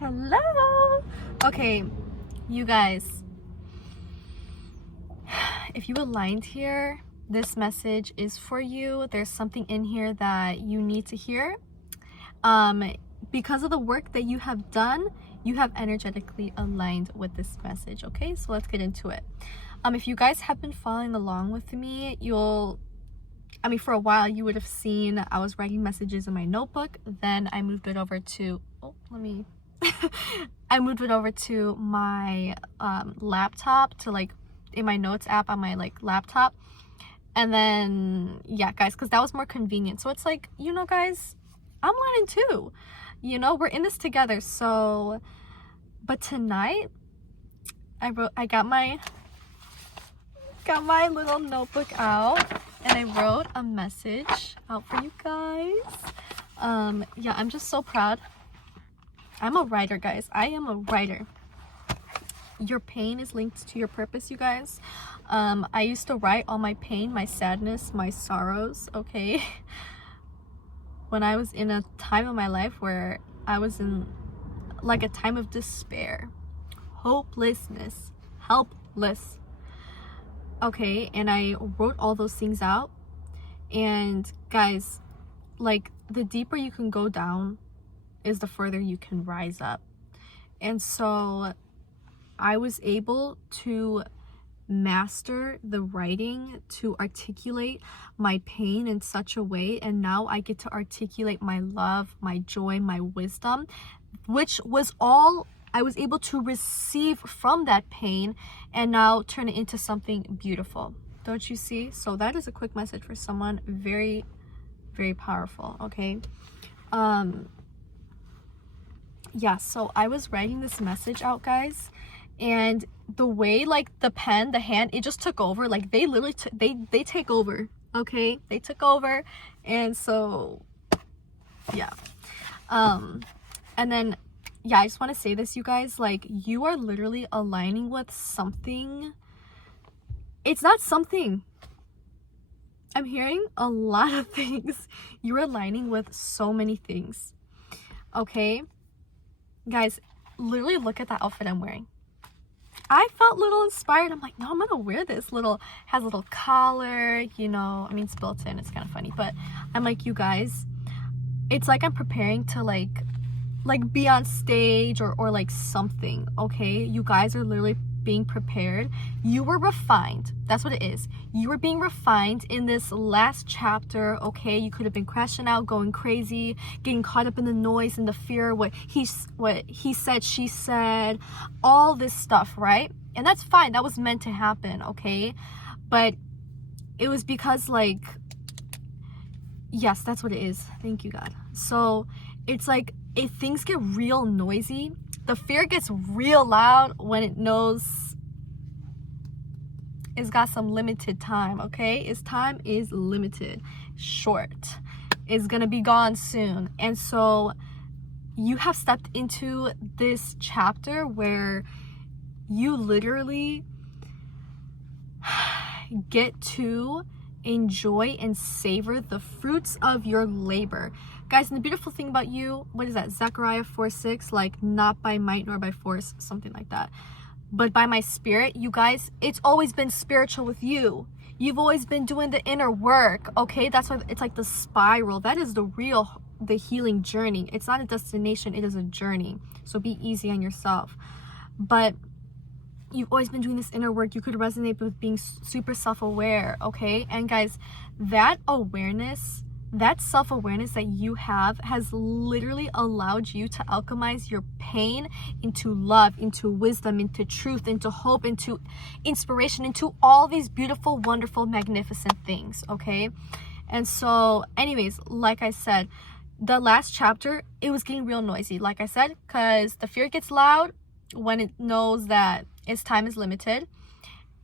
Hello. Okay, you guys, if you aligned here, this message is for you. There's something in here that you need to hear. Because of the work that you have done, you have energetically aligned with this message. Okay, so let's get into it. If you guys have been following along with me, for a while you would have seen I was writing messages in my notebook. Then I moved it over to I moved it over to my laptop, to like in my notes app on my like laptop. And then yeah guys, because that was more convenient. So it's like, guys, I'm learning too, we're in this together. So but tonight I got my little notebook out and I wrote a message out for you guys. Yeah, I'm just so proud. I'm a writer, guys. I am a writer. Your pain is linked to your purpose, you guys. I used to write all my pain, my sadness, my sorrows, okay? When I was in a time of my life where I was in like a time of despair, hopelessness, helpless, okay? And I wrote all those things out. And guys, like, the deeper you can go down is the further you can rise up. And so I was able to master the writing to articulate my pain in such a way, and now I get to articulate my love, my joy, my wisdom, which was all I was able to receive from that pain, and now turn it into something beautiful. Don't you see? So that is a quick message for someone. Very, very powerful. Okay. Yeah, so I was writing this message out, guys, and the way, like, the pen, the hand, it just took over. Like, they literally they take over, okay? They took over. And so yeah, and then yeah, I just want to say this, you guys, like, you are literally aligning with something. It's not something, I'm hearing a lot of things. You're aligning with so many things, okay? Guys, literally look at that outfit I'm wearing. I felt a little inspired. I'm like, no, I'm gonna wear this. Has a little collar, it's built in, it's kind of funny, but I'm like, you guys, it's like I'm preparing to like be on stage or like something, okay? You guys are literally being prepared. You were refined. That's what it is. You were being refined in this last chapter, okay? You could have been crashing out, going crazy, getting caught up in the noise and the fear, what he said, she said, all this stuff, right? And that's fine. That was meant to happen, okay? But it was because, like, yes, that's what it is. Thank you, God. So it's like, if things get real noisy, the fear gets real loud when it knows it's got some limited time, okay? Its time is limited, short. It's gonna be gone soon. And so you have stepped into this chapter where you literally get to enjoy and savor the fruits of your labor, guys. And the beautiful thing about you, what is that, Zechariah 4:6, like, not by might nor by force, something like that, but by my spirit. You guys, it's always been spiritual with you. You've always been doing the inner work, okay? That's why it's like the spiral. That is the healing journey. It's not a destination, it is a journey. So be easy on yourself. But you've always been doing this inner work. You could resonate with being super self-aware, okay? And guys, that awareness, that self-awareness that you have has literally allowed you to alchemize your pain into love, into wisdom, into truth, into hope, into inspiration, into all these beautiful, wonderful, magnificent things, okay? And so anyways, like I said, the last chapter, it was getting real noisy, like I said, because the fear gets loud when it knows that its time is limited.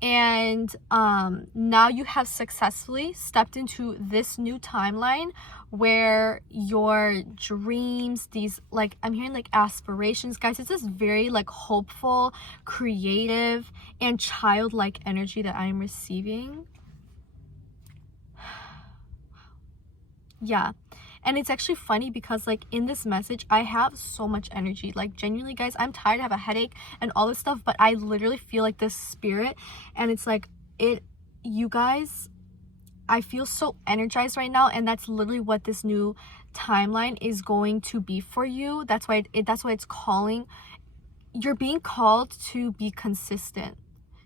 And now you have successfully stepped into this new timeline where your dreams, these, like, I'm hearing like aspirations, guys, it's this very like hopeful, creative, and childlike energy that I am receiving. Yeah. And it's actually funny because like in this message, I have so much energy. Like genuinely, guys, I'm tired, I have a headache and all this stuff, but I literally feel like this spirit, and it's like you guys, I feel so energized right now, and that's literally what this new timeline is going to be for you. That's why it's calling. You're being called to be consistent,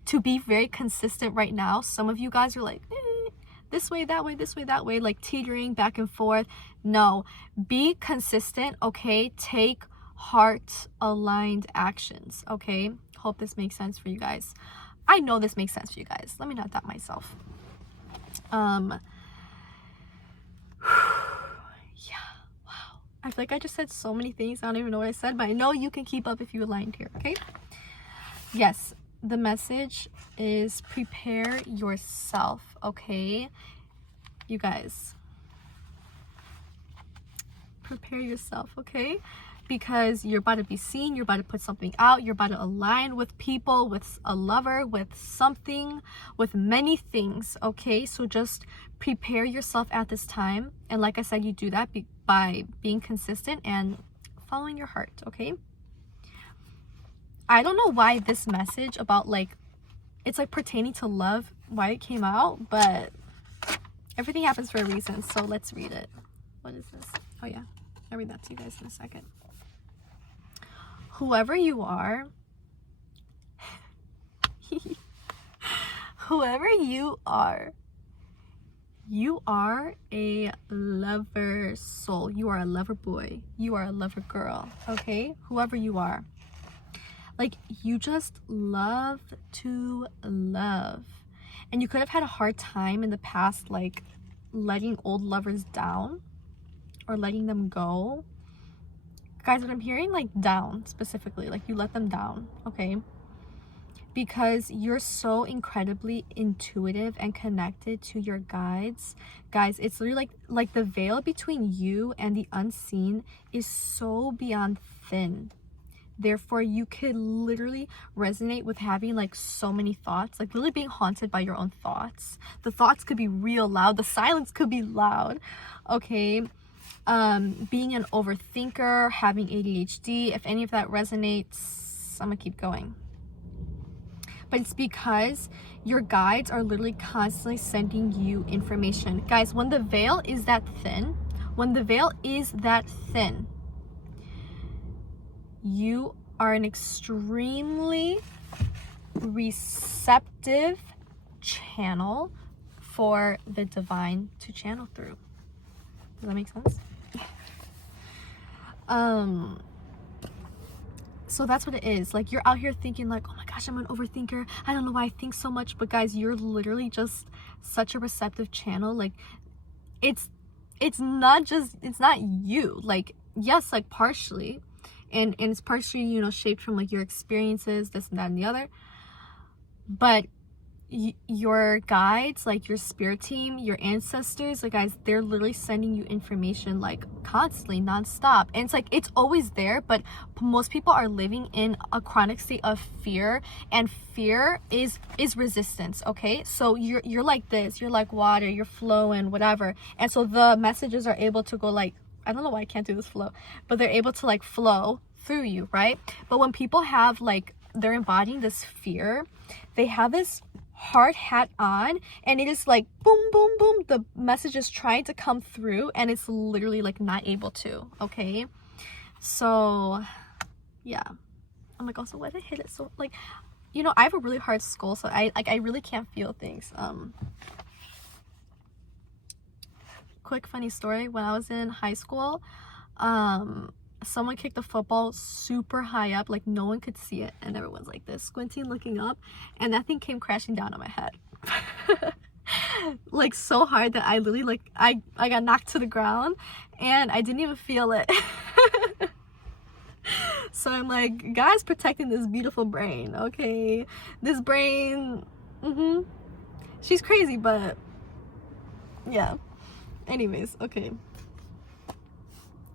to be very consistent right now. Some of you guys are like, this way, that way, this way, that way, like teetering back and forth. No, be consistent, okay? Take heart-aligned actions, okay? Hope this makes sense for you guys. I know this makes sense for you guys. Let me not doubt myself. Yeah, wow. I feel like I just said so many things. I don't even know what I said, but I know you can keep up if you aligned here, okay? Yes, the message is prepare yourself, okay? You guys, prepare yourself, okay? Because you're about to be seen, you're about to put something out, you're about to align with people, with a lover, with something, with many things, okay? So just prepare yourself at this time. And like I said, you do that by being consistent and following your heart, okay? I don't know why this message about like, it's like pertaining to love, why it came out, but everything happens for a reason. So let's read it. What is this? Oh yeah, I'll read that to you guys in a second. Whoever you are, whoever you are a lover soul. You are a lover boy. You are a lover girl, okay? Whoever you are. Like, you just love to love. And you could have had a hard time in the past, like, letting old lovers down or letting them go. Guys, what I'm hearing, like, down specifically, like you let them down, okay? Because you're so incredibly intuitive and connected to your guides. Guys, it's literally like the veil between you and the unseen is so beyond thin. Therefore, you could literally resonate with having like so many thoughts, like literally being haunted by your own thoughts. The thoughts could be real loud. The silence could be loud, okay? Being an overthinker, having ADHD, if any of that resonates, I'm gonna keep going. But it's because your guides are literally constantly sending you information. Guys, when the veil is that thin, you are an extremely receptive channel for the divine to channel through. Does that make sense? So that's what it is. Like, you're out here thinking like, oh my gosh, I'm an overthinker, I don't know why I think so much. But guys, you're literally just such a receptive channel. Like, it's not you. Like, yes, like partially, and it's partially, you know, shaped from like your experiences, this and that and the other, but your guides, like your spirit team, your ancestors, like, guys, they're literally sending you information like constantly, non-stop. And it's like, it's always there, but most people are living in a chronic state of fear, and fear is resistance, okay? So you're like this, you're like water, you're flowing, whatever. And so the messages are able to go like, I don't know why I can't do this flow, but they're able to like flow through you, right? But when people have like, they're embodying this fear, they have this hard hat on, and it is like boom boom boom, the message is trying to come through and it's literally like not able to, okay? So yeah, I'm like, also, why did I hit it so, like, you know, I have a really hard skull, so I really can't feel things. Quick funny story, when I was in high school, someone kicked a football super high up, like no one could see it, and everyone's like this, squinting, looking up, and that thing came crashing down on my head. Like so hard that I literally, like, I got knocked to the ground and I didn't even feel it. So I'm like, God's protecting this beautiful brain, okay? This brain, she's crazy, but yeah. Anyways, okay.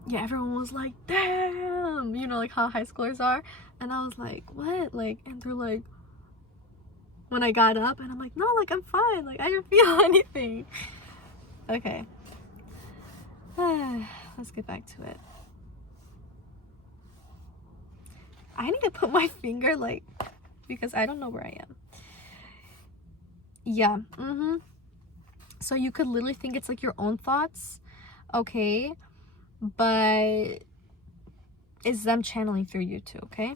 Yeah, everyone was like, damn, you know, like how high schoolers are. And I was like, what? Like, and they're like, when I got up, and I'm like, no, like, I'm fine, like, I didn't feel anything. Okay. Let's get back to it. I need to put my finger like, because I don't know where I am. Yeah. So you could literally think it's like your own thoughts, okay, but it's them channeling through you too, okay?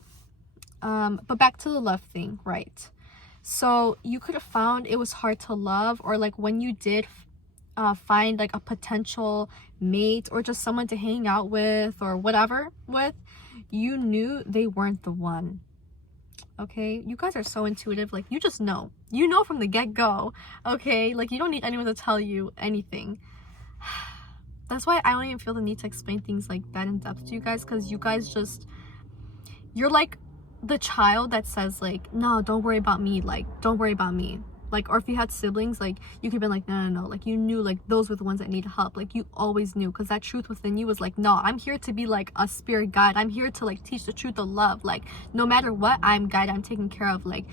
But back to the love thing, right? So you could have found it was hard to love, or like when you did find like a potential mate or just someone to hang out with or whatever with, you knew they weren't the one. Okay, you guys are so intuitive. Like, you just know. You know from the get-go. Okay, like, you don't need anyone to tell you anything. That's why I don't even feel the need to explain things like that in depth to you guys, because you guys just, you're like the child that says like, no, don't worry about me, like, don't worry about me. Like, or if you had siblings, like, you could be like, no, like, you knew like those were the ones that need help. Like, you always knew, because that truth within you was like, no, I'm here to be like a spirit guide. I'm here to like teach the truth of love. Like, no matter what, I'm guide, I'm taken care of. Like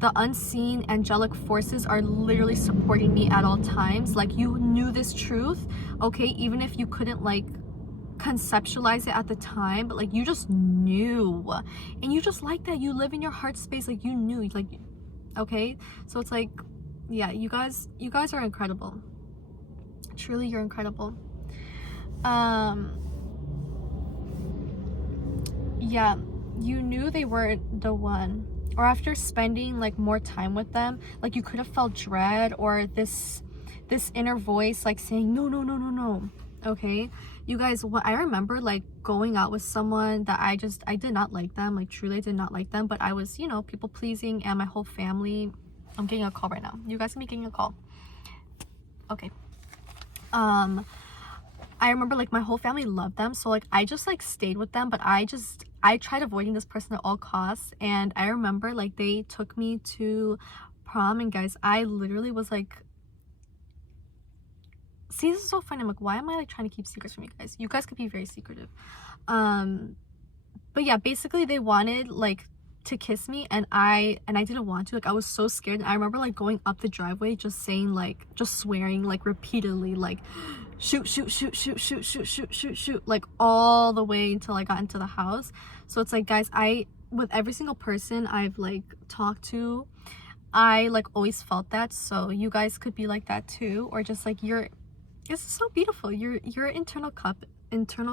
the unseen angelic forces are literally supporting me at all times. Like, you knew this truth, okay, even if you couldn't like conceptualize it at the time, but like, you just knew, and you just like that. You live in your heart space, like, you knew, like, okay? So it's like, yeah, you guys are incredible. Truly, you're incredible. Yeah, you knew they weren't the one, or after spending like more time with them, like, you could have felt dread or this inner voice like saying no, okay? You guys, what I remember, like, going out with someone that I did not like them, like, truly did not like them, but I was, you know, people pleasing, and my whole family, I'm getting a call right now. You guys can be getting a call. Okay. I remember like my whole family loved them, so like I just like stayed with them, but I tried avoiding this person at all costs. And I remember like they took me to prom, and guys, I literally was like, see, this is so funny. I'm like, why am I like trying to keep secrets from you guys? You guys could be very secretive. But yeah, basically they wanted like to kiss me, and I didn't want to. Like, I was so scared. And I remember like going up the driveway just saying like, just swearing like repeatedly, like shoot, like all the way until I got into the house. So it's like, guys, with every single person I've like talked to, I like always felt that. So you guys could be like that too, or just like it's so beautiful. Your internal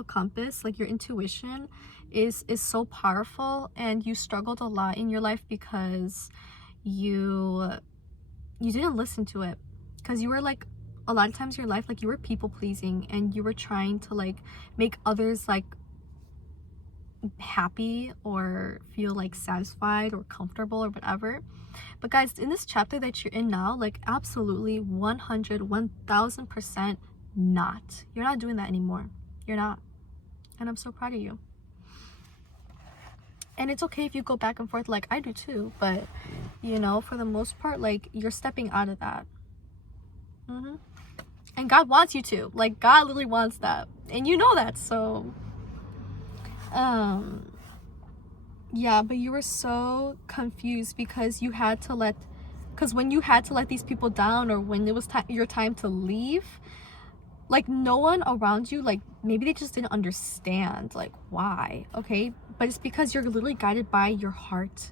compass, like your intuition is so powerful. And you struggled a lot in your life because you didn't listen to it, because you were like, a lot of times in your life, like, you were people pleasing, and you were trying to like make others like happy or feel like satisfied or comfortable or whatever. But guys, in this chapter that you're in now, like, absolutely 1000% not. You're not doing that anymore. You're not. And I'm so proud of you. And it's okay if you go back and forth, like I do too, but you know, for the most part, like, you're stepping out of that. And God wants you to, like, God literally wants that, and you know that. So yeah, but you were so confused because when you had to let these people down, or when it was your time to leave, like, no one around you, like, maybe they just didn't understand like why, okay? But it's because you're literally guided by your heart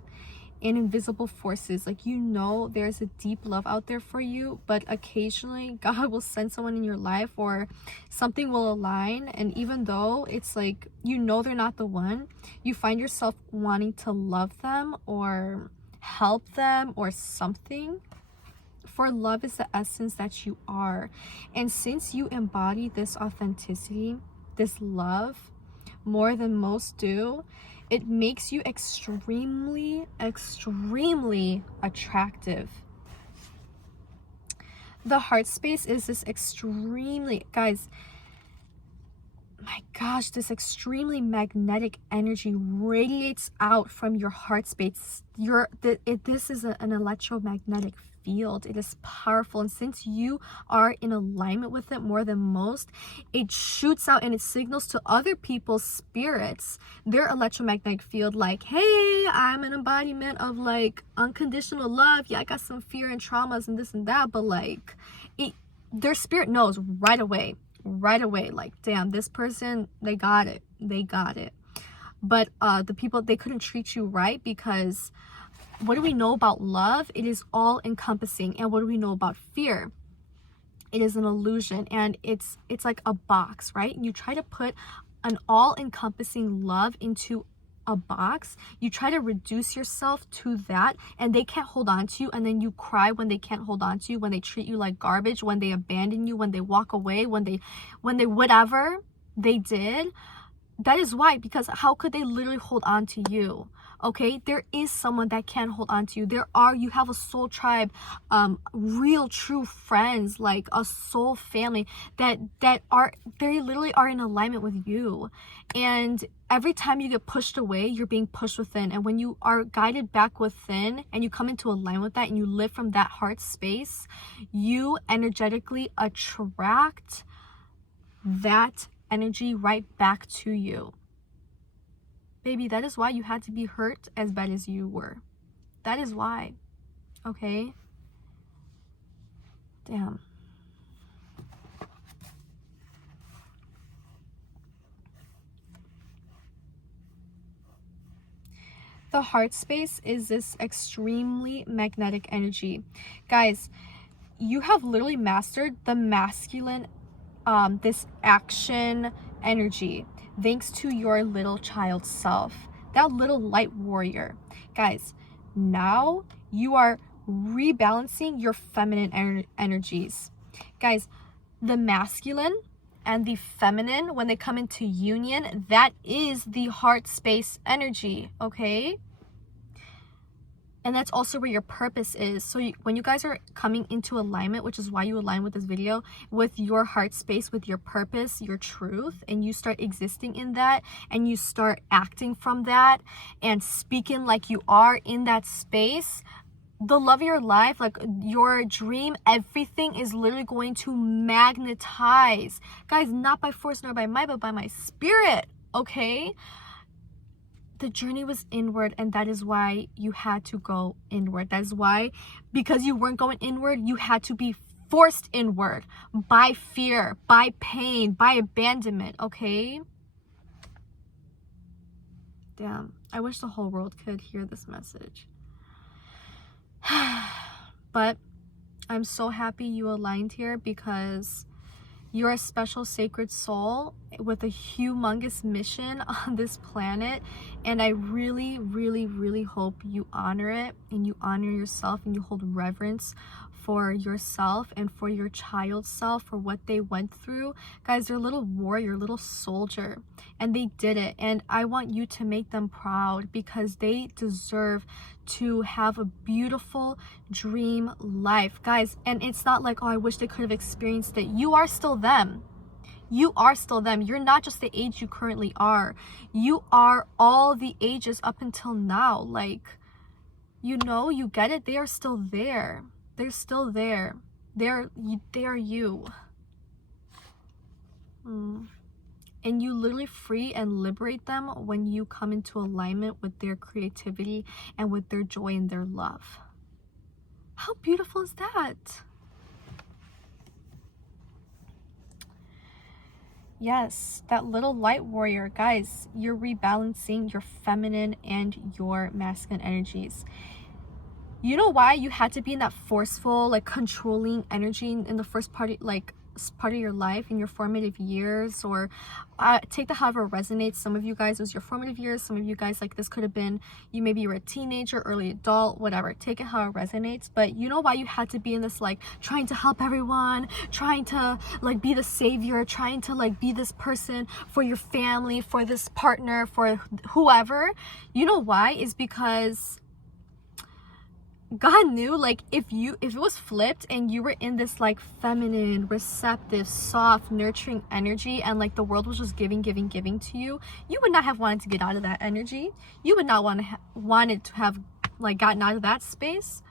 and invisible forces. Like, you know, there's a deep love out there for you, but occasionally God will send someone in your life, or something will align, and even though it's like, you know, they're not the one, you find yourself wanting to love them or help them or something. For love is the essence that you are. And since you embody this authenticity, this love, more than most do, it makes you extremely attractive. The heart space is this extremely, guys, my gosh, this extremely magnetic energy radiates out from your heart space. This is an electromagnetic field. It is powerful, and since you are in alignment with it more than most, it shoots out and it signals to other people's spirits, their electromagnetic field, like, hey, I'm an embodiment of like unconditional love. Yeah, I got some fear and traumas and this and that, but like, their spirit knows right away. right away, like, damn, this person, they got it. But the people, they couldn't treat you right, because what do we know about love? It is all encompassing. And what do we know about fear? It is an illusion, and it's like a box, right? And you try to put an all-encompassing love into a box. You try to reduce yourself to that, and they can't hold on to you, and then you cry when they can't hold on to you, when they treat you like garbage, when they abandon you, when they walk away, when they whatever they did. That is why, because how could they literally hold on to you? Okay, there is someone that can hold on to you. You have a soul tribe, real true friends, like a soul family that they literally are in alignment with you. And every time you get pushed away, you're being pushed within. And when you are guided back within and you come into alignment with that and you live from that heart space, you energetically attract that energy right back to you. Baby, that is why you had to be hurt as bad as you were. That is why. Okay? Damn. The heart space is this extremely magnetic energy. Guys, you have literally mastered the masculine, this action energy, thanks to your little child self, that little light warrior. Guys, now you are rebalancing your feminine energies. Guys, the masculine and the feminine, when they come into union, that is the heart space energy, okay? And that's also where your purpose is. So when you guys are coming into alignment, which is why you align with this video, with your heart space, with your purpose, your truth, and you start existing in that, and you start acting from that, and speaking like you are in that space, the love of your life, like your dream, everything is literally going to magnetize. Guys, not by force nor by might, but by my spirit, okay? The journey was inward, and that is why you had to go inward. That is why, because you weren't going inward, you had to be forced inward by fear, by pain, by abandonment, okay? Damn, I wish the whole world could hear this message. But I'm so happy you aligned here, because you're a special sacred soul with a humongous mission on this planet, and I really, really, really hope you honor it, and you honor yourself, and you hold reverence for yourself and for your child self, for what they went through. Guys, they're a little warrior, little soldier, and they did it, and I want you to make them proud, because they deserve to have a beautiful dream life, guys. And it's not like, oh, I wish they could have experienced it. You are still them. You are still them. You're not just the age you currently are. You are all the ages up until now. Like, you know, you get it. They are still there. They're still there. They are you. And you literally free and liberate them when you come into alignment with their creativity and with their joy and their love. How beautiful is that? Yes, that little light warrior. Guys, you're rebalancing your feminine and your masculine energies. You know why you had to be in that forceful, like, controlling energy in the first part of your life, in your formative years, or take that however resonates. Some of you guys, it was your formative years. Some of you guys, like, this could have been you, maybe you were a teenager, early adult, whatever. Take it how it resonates. But you know why you had to be in this, like, trying to help everyone, trying to, like, be the savior, trying to, like, be this person for your family, for this partner, for whoever. You know why? Is because God knew, like, if it was flipped and you were in this, like, feminine, receptive, soft, nurturing energy, and, like, the world was just giving to you, you would not have wanted to get out of that energy. You would not wanted to have, like, gotten out of that space.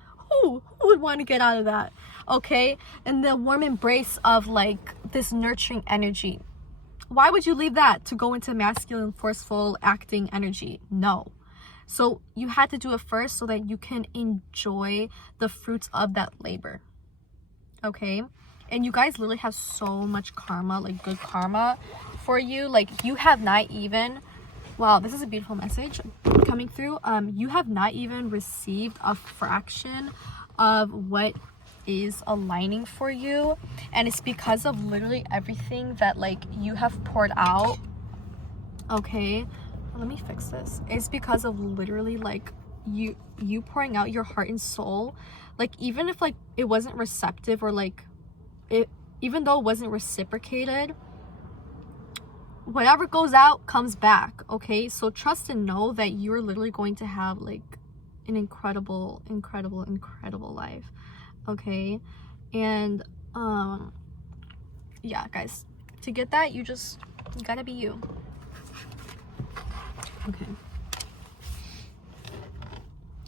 Who would want to get out of that? Okay? And the warm embrace of, like, this nurturing energy. Why would you leave that to go into masculine, forceful, acting energy? No. So you had to do it first so that you can enjoy the fruits of that labor. Okay? And you guys literally have so much karma, like good karma for you. Like you have not even, wow, this is a beautiful message coming through. You have not even received a fraction of what is aligning for you, and it's because of literally everything that like you have poured out. Okay, let me fix this. It's because of literally like you pouring out your heart and soul. Like even if like it wasn't receptive, or like it, even though it wasn't reciprocated, whatever goes out comes back. Okay, so trust and know that you're literally going to have like an incredible life. Okay, and yeah guys, to get that, you gotta be you. Okay,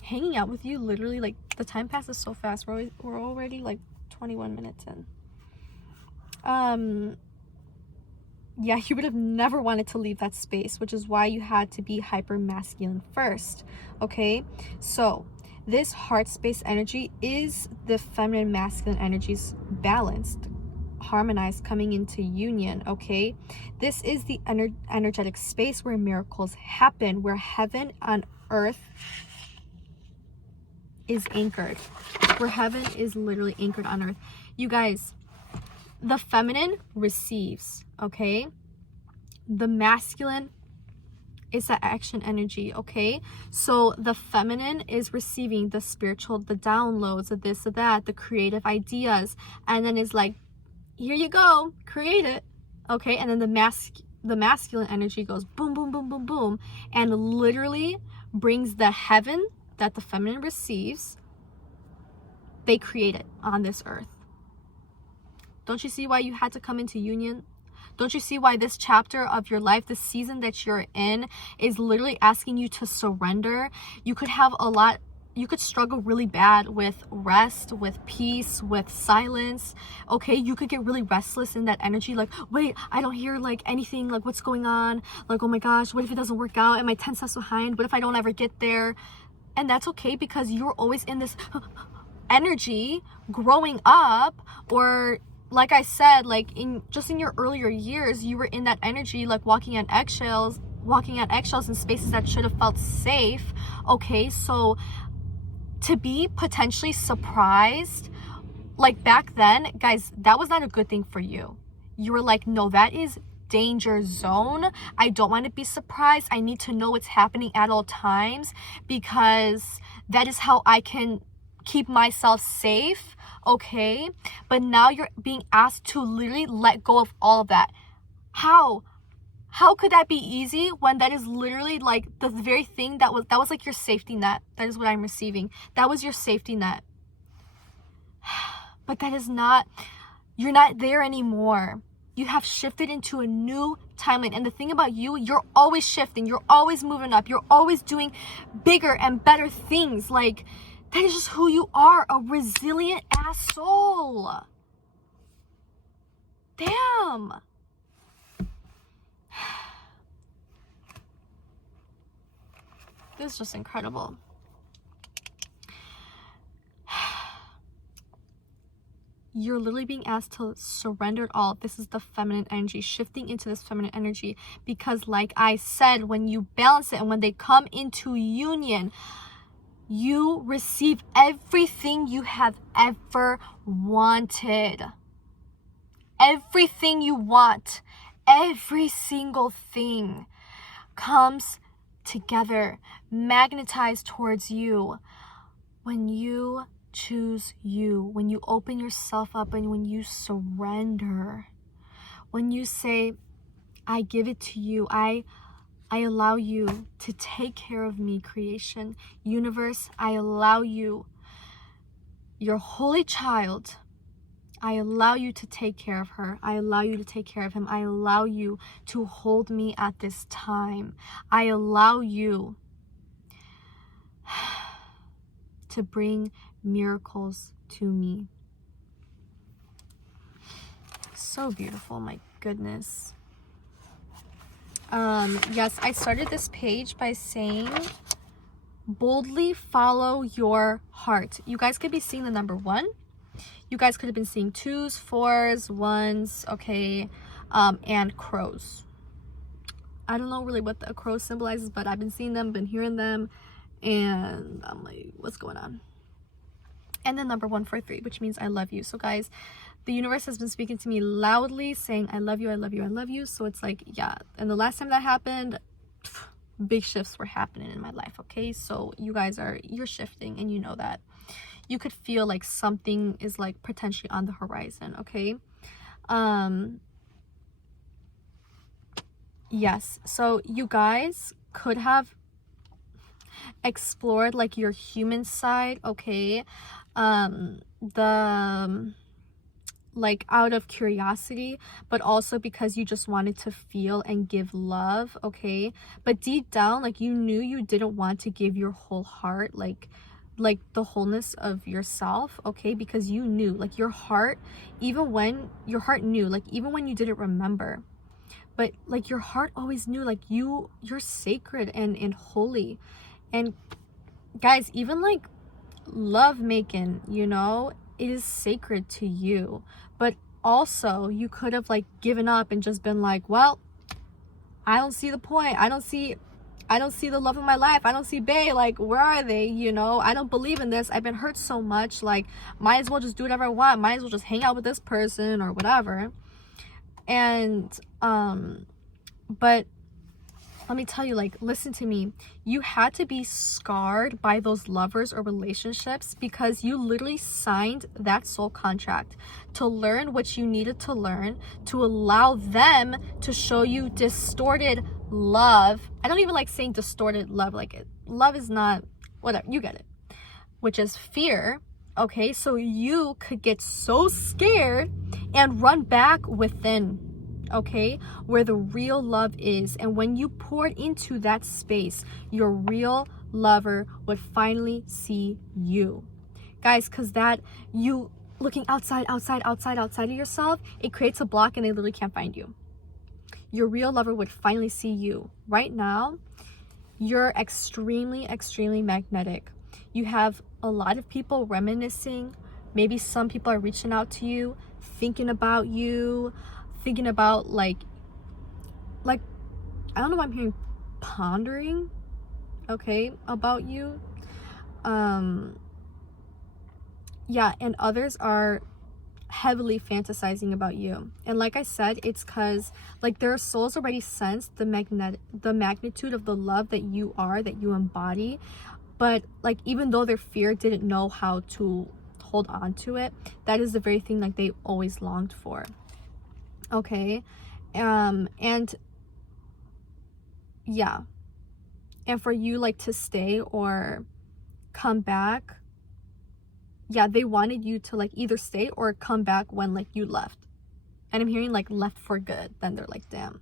hanging out with you, literally like the time passes so fast. We're already like 21 minutes in. Yeah, you would have never wanted to leave that space, which is why you had to be hyper masculine first. Okay, so this heart space energy is the feminine masculine energies balanced, harmonized, coming into union. Okay, this is the energetic space where miracles happen, where heaven on earth is anchored, where heaven is literally anchored on earth. You guys, the feminine receives, okay? The masculine is the action energy, okay? So the feminine is receiving the spiritual, the downloads, the this, the that, the creative ideas, and then is like, here you go, create it, okay? And then the masculine energy goes boom, boom, boom, boom, boom, and literally brings the heaven that the feminine receives. They create it on this earth. Don't you see why you had to come into union? Don't you see why this chapter of your life, this season that you're in, is literally asking you to surrender? You could have you could struggle really bad with rest, with peace, with silence. Okay, you could get really restless in that energy, like, wait, I don't hear like anything, like what's going on? Like, oh my gosh, what if it doesn't work out? Am I 10 steps behind? What if I don't ever get there? And that's okay, because you're always in this energy growing up, or like I said, like in your earlier years, you were in that energy, like walking on eggshells in spaces that should have felt safe. Okay, so to be potentially surprised, like back then, guys, that was not a good thing for you. You were like, no, that is danger zone. I don't want to be surprised. I need to know what's happening at all times, because that is how I can keep myself safe. Okay, but now you're being asked to literally let go of all of that. How could that be easy when that is literally like the very thing that was like your safety net? That is what I'm receiving. That was your safety net. But that is not, you're not there anymore. You have shifted into a new timeline. And the thing about you, you're always shifting, you're always moving up, you're always doing bigger and better things. Like, that is just who you are, a resilient ass soul. Damn. This is just incredible. You're literally being asked to surrender it all. This is the feminine energy, shifting into this feminine energy. Because like I said, when you balance it and when they come into union, you receive everything you have ever wanted. Everything you want, every single thing comes together, magnetized towards you when you choose you, when you open yourself up, and when you surrender, when you say, I give it to you, I allow you to take care of me, creation. Universe, I allow you, your holy child, I allow you to take care of her. I allow you to take care of him. I allow you to hold me at this time. I allow you to bring miracles to me. So beautiful, my goodness. Yes, I started this page by saying, boldly follow your heart. You guys could be seeing the number 1, You guys could have been seeing 2s, 4s, 1s, okay, and crows. I don't know really what the crow symbolizes, but I've been seeing them, been hearing them, and I'm like, what's going on? And then number 143, which means I love you. So guys, the universe has been speaking to me loudly, saying I love you, I love you, I love you. So it's like, yeah. And the last time that happened, big shifts were happening in my life, okay? So you guys you're shifting, and you know that. You could feel like something is like potentially on the horizon, okay? Yes, so you guys could have explored like your human side, okay? Like out of curiosity, but also because you just wanted to feel and give love, okay? But deep down, like, you knew you didn't want to give your whole heart, like the wholeness of yourself, okay? Because you knew, like, your heart, even when your heart knew, like, even when you didn't remember, but like your heart always knew, like, you're sacred and holy. And guys, even like love making, you know, it is sacred to you. But also you could have like given up and just been like, well, I don't see the point, I don't see the love of my life, I don't see Bae, like, where are they, you know? I don't believe in this, I've been hurt so much, like, might as well just do whatever I want, might as well just hang out with this person or whatever. And but let me tell you, like, listen to me, you had to be scarred by those lovers or relationships because you literally signed that soul contract to learn what you needed to learn, to allow them to show you distorted love. I don't even like saying distorted love, like, love is not, whatever, you get it, which is fear, okay? So you could get so scared and run back within, okay, where the real love is. And when you poured into that space, your real lover would finally see you, guys, because that you looking outside of yourself, it creates a block and they literally can't find you. Your real lover would finally see you. Right now, you're extremely magnetic. You have a lot of people reminiscing. Maybe some people are reaching out to you, thinking about you, thinking about like I don't know why I'm hearing pondering, okay, about you. Yeah, and others are heavily fantasizing about you. And like I said, it's because like their souls already sense the magnitude of the love that you are, that you embody. But like, even though their fear didn't know how to hold on to it, that is the very thing like they always longed for, okay? And yeah, and for you like to stay or come back, yeah, they wanted you to like either stay or come back when like you left. And I'm hearing like left for good. Then they're like, damn.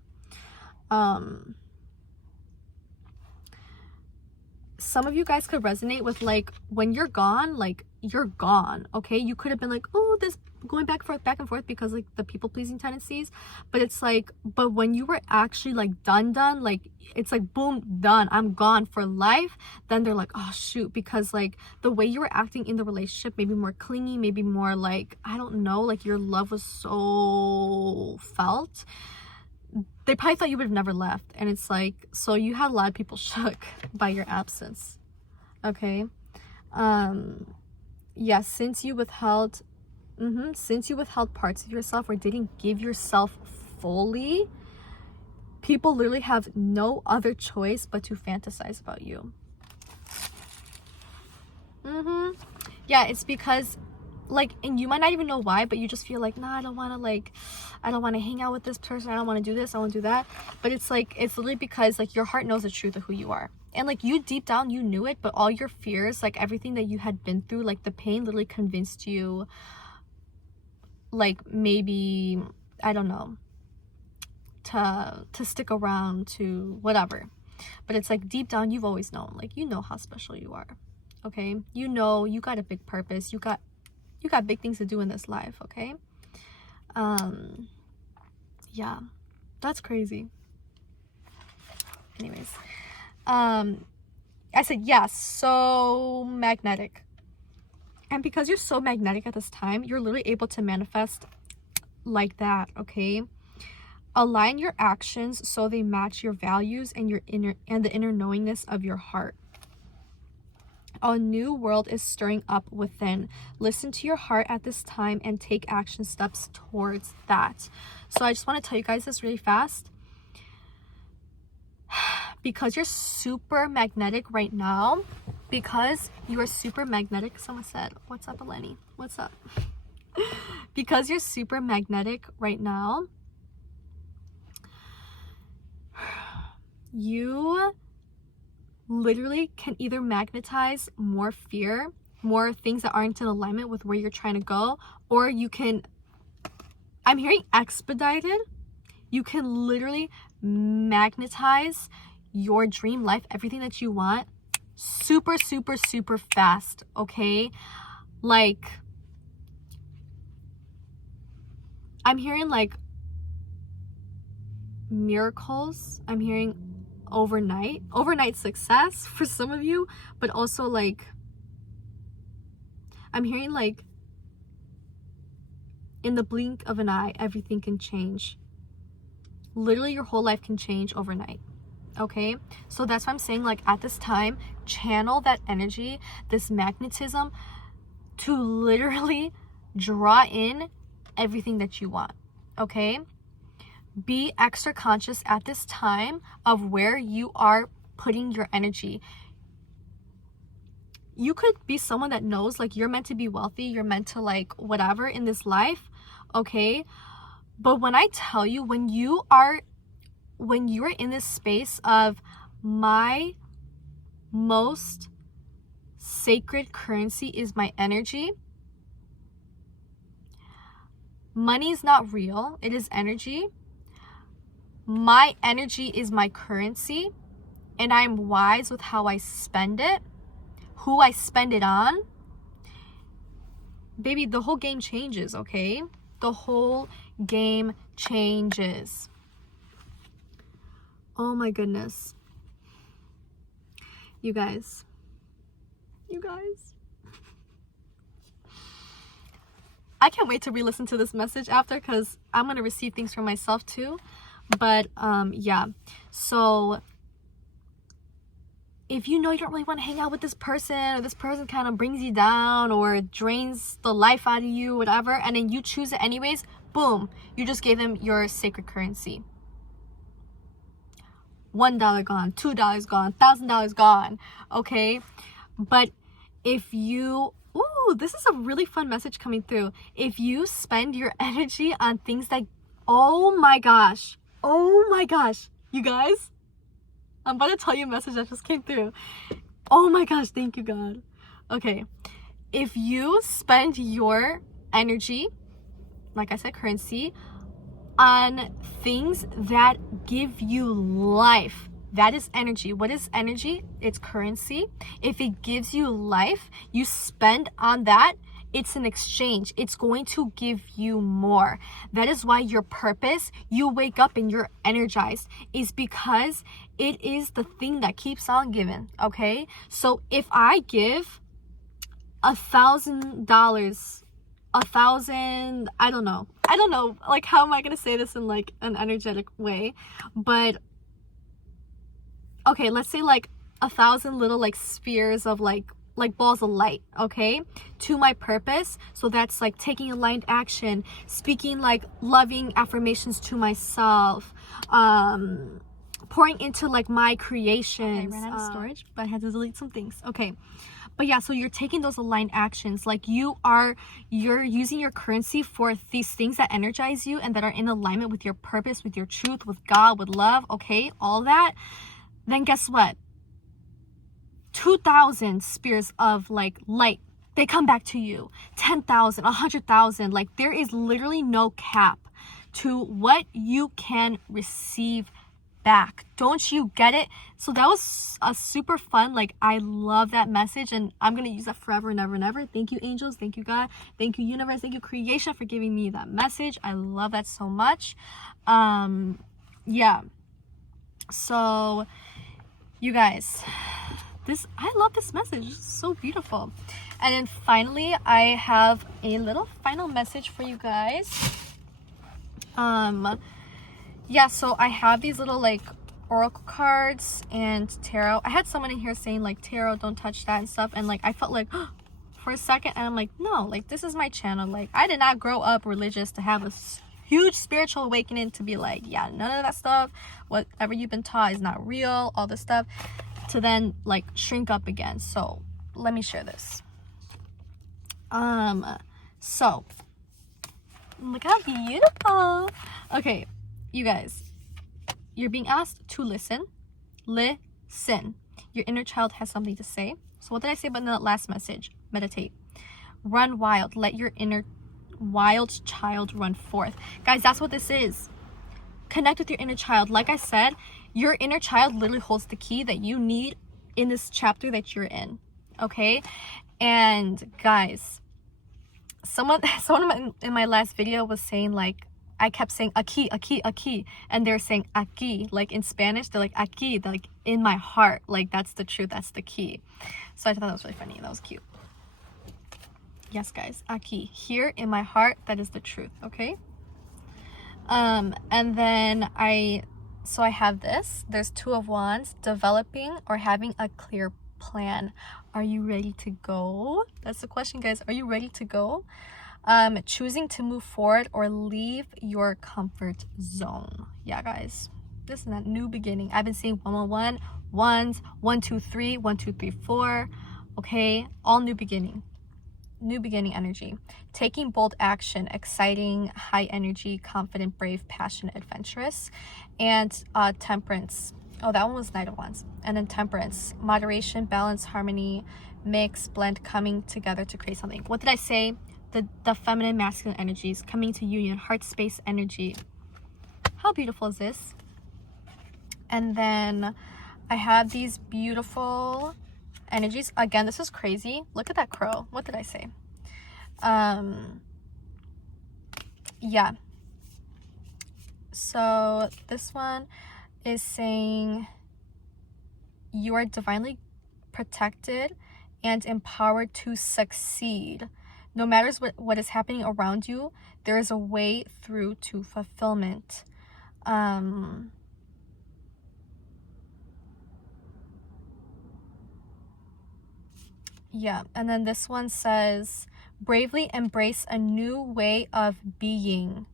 Some of you guys could resonate with like, when you're gone, like, you're gone, okay? You could have been like, oh, this going back and forth because like the people pleasing tendencies, but it's like, but when you were actually like done, like, it's like, boom, done, I'm gone for life, then they're like, oh shoot, because like the way you were acting in the relationship, maybe more clingy, maybe more like, I don't know, like your love was so felt, they probably thought you would have never left. And it's like, so you had a lot of people shook by your absence, okay? Yeah, since you withheld parts of yourself or didn't give yourself fully, people literally have no other choice but to fantasize about you. Yeah, it's because like, and you might not even know why, but you just feel like, nah, I don't want to hang out with this person, I don't want to do this, I want to do that. But it's like, it's literally because like your heart knows the truth of who you are, and like you deep down, you knew it, but all your fears, like everything that you had been through, like the pain literally convinced you, like, maybe, I don't know, to stick around, to whatever. But it's like deep down, you've always known, like, you know how special you are, okay? You know you got a big purpose, you got big things to do in this life, okay? Yeah, that's crazy. Anyways, I said, yeah, so magnetic. And because you're so magnetic at this time, you're literally able to manifest like that, okay? Align your actions so they match your values and the inner knowingness of your heart. A new world is stirring up within. Listen to your heart at this time and take action steps towards that. So I just want to tell you guys this really fast. Because you're super magnetic right now, because you are super magnetic, someone said, what's up, Eleni? What's up? Because you're super magnetic right now, you literally can either magnetize more fear, more things that aren't in alignment with where you're trying to go, or you can, I'm hearing expedited, you can literally magnetize your dream life, everything that you want, super, super, super fast, okay? Like, I'm hearing like miracles. I'm hearing overnight success for some of you, but also like, I'm hearing like in the blink of an eye, everything can change. Literally your whole life can change overnight. Okay, so that's why I'm saying, like, at this time, channel that energy, this magnetism, to literally draw in everything that you want. Okay, be extra conscious at this time of where you are putting your energy. You could be someone that knows, like, you're meant to be wealthy, you're meant to, like, whatever in this life, okay? But when I tell you, when you're in this space of my most sacred currency is my energy, money is not real, it is energy. My energy is my currency, and I'm wise with how I spend it, who I spend it on. Baby, the whole game changes, okay? The whole game changes. Oh my goodness. You guys. I can't wait to re-listen to this message after, because I'm going to receive things from myself too. But yeah, so if you know you don't really want to hang out with this person, or this person kind of brings you down or drains the life out of you, whatever, and then you choose it anyways, boom, you just gave them your sacred currency. $1 gone, $2 gone, $1,000 gone, okay? But if you, ooh, this is a really fun message coming through. If you spend your energy on things that, oh my gosh, you guys, I'm about to tell you a message that just came through. Oh my gosh, thank you, God. Okay, if you spend your energy, like I said, currency, on things that give you life, that is energy. What is energy? It's currency. If it gives you life, you spend on that, it's an exchange. It's going to give you more. That is why your purpose, you wake up and you're energized, is because it is the thing that keeps on giving, okay? So if I give $1,000, I don't know, like, how am I gonna say this in like an energetic way? But okay, let's say like 1,000 little like spheres of like balls of light, okay, to my purpose. So that's like taking aligned action, speaking like loving affirmations to myself, pouring into like my creations. Okay, I ran out of storage, but I had to delete some things. Okay, but yeah, so you're taking those aligned actions, like you're using your currency for these things that energize you and that are in alignment with your purpose, with your truth, with God, with love, okay, all that. Then guess what? 2,000 spheres of like light, they come back to you. 10,000, 100,000, like there is literally no cap to what you can receive back. Don't you get it? So that was a super fun, like, I love that message, and I'm gonna use that forever and ever and ever. Thank you, angels. Thank you, God. Thank you, universe. Thank you, creation, for giving me that message. I love that so much. Yeah, so you guys, I love this message. It's so beautiful. And then finally, I have a little final message for you guys. Yeah, so I have these little like oracle cards and tarot. I had someone in here saying like tarot, don't touch that and stuff, and like I felt like for a second, and I'm like, no, like this is my channel. Like I did not grow up religious to have a huge spiritual awakening to be like, yeah, none of that stuff, whatever you've been taught is not real, all this stuff, to then like shrink up again. So let me share this. So look how beautiful. Okay, you guys, you're being asked to listen. Listen. Your inner child has something to say. So what did I say about the last message? Meditate. Run wild. Let your inner wild child run forth. Guys, that's what this is. Connect with your inner child. Like I said, your inner child literally holds the key that you need in this chapter that you're in. Okay? And guys, someone in my last video was saying like, I kept saying aquí, and they're saying aquí, like in Spanish, they're like aquí, they're like in my heart, like that's the truth, that's the key. So I thought that was really funny, that was cute. Yes, guys, aquí, here in my heart, that is the truth, okay? And then I have this, there's 2 of Wands, developing or having a clear plan. Are you ready to go? That's the question, guys. Are you ready to go? Choosing to move forward or leave your comfort zone. Yeah, guys, this is that new beginning. I've been seeing 111, ones, 1 2 3, 1 2 3 4. Okay, all new beginning energy. Taking bold action, exciting, high energy, confident, brave, passionate, adventurous. And temperance. Oh, that one was Knight of Wands. And then temperance, moderation, balance, harmony, mix, blend, coming together to create something. What did I say? The feminine, masculine energies coming to union, heart space energy. How beautiful is this? And then I have these beautiful energies. Again, this is crazy. Look at that crow. What did I say? Yeah. So this one is saying you are divinely protected and empowered to succeed. No matter what is happening around you, there is a way through to fulfillment. Yeah, and then this one says, bravely embrace a new way of being.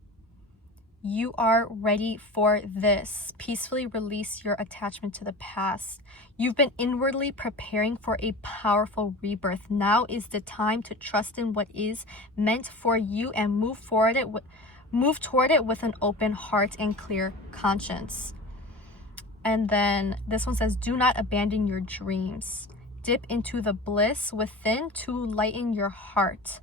You are ready for this. Peacefully release your attachment to the past. You've been inwardly preparing for a powerful rebirth. Now is the time to trust in what is meant for you and move toward it with an open heart and clear conscience. And then this one says, do not abandon your dreams. Dip into the bliss within to lighten your heart.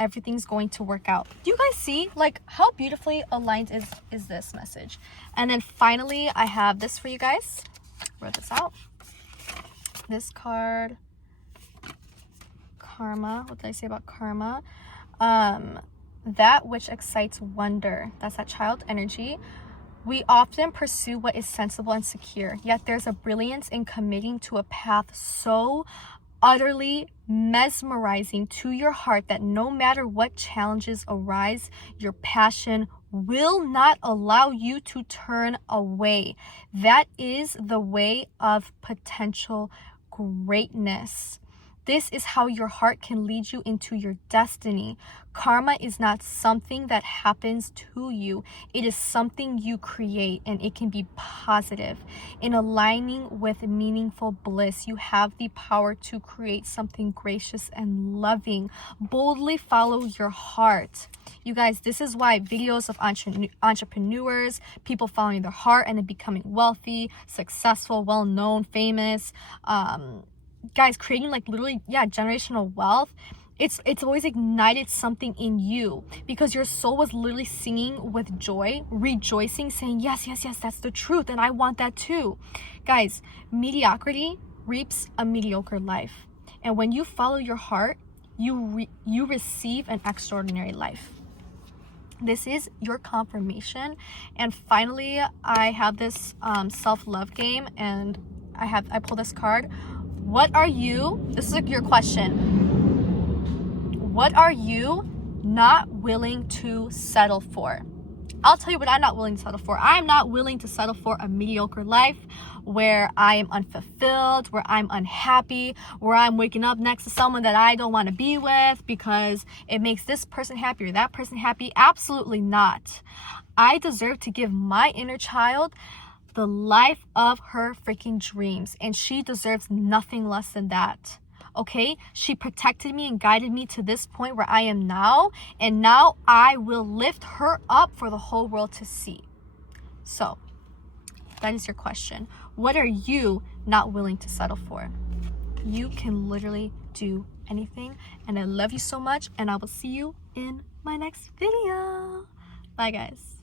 Everything's going to work out. Do you guys see like how beautifully aligned is this message? And then finally, I have this for you guys. Wrote this out. This card, karma. What did I say about karma? That which excites wonder. That's that child energy. We often pursue what is sensible and secure, yet there's a brilliance in committing to a path so utterly mesmerizing to your heart that no matter what challenges arise, your passion will not allow you to turn away. That is the way of potential greatness. This is how your heart can lead you into your destiny. Karma is not something that happens to you. It is something you create, and it can be positive. In aligning with meaningful bliss, you have the power to create something gracious and loving. Boldly follow your heart. You guys, this is why videos of entrepreneurs, people following their heart and then becoming wealthy, successful, well-known, famous, guys, creating like literally generational wealth, it's always ignited something in you because your soul was literally singing with joy, rejoicing, saying yes, that's the truth, and I want that too. Guys, mediocrity reaps a mediocre life, and when you follow your heart, you receive an extraordinary life. This is your confirmation. And finally, I have this self-love game, and I pull this card. What are you, this is your question, what are you not willing to settle for? I'll tell you what I'm not willing to settle for. I'm not willing to settle for a mediocre life where I am unfulfilled, where I'm unhappy, where I'm waking up next to someone that I don't want to be with because it makes this person happy or that person happy. Absolutely not. I deserve to give my inner child the life of her freaking dreams, and she deserves nothing less than that. Okay, she protected me and guided me to this point where I am now, and now I will lift her up for the whole world to see. So that is your question. What are you not willing to settle for? You can literally do anything, and I love you so much, and I will see you in my next video. Bye guys.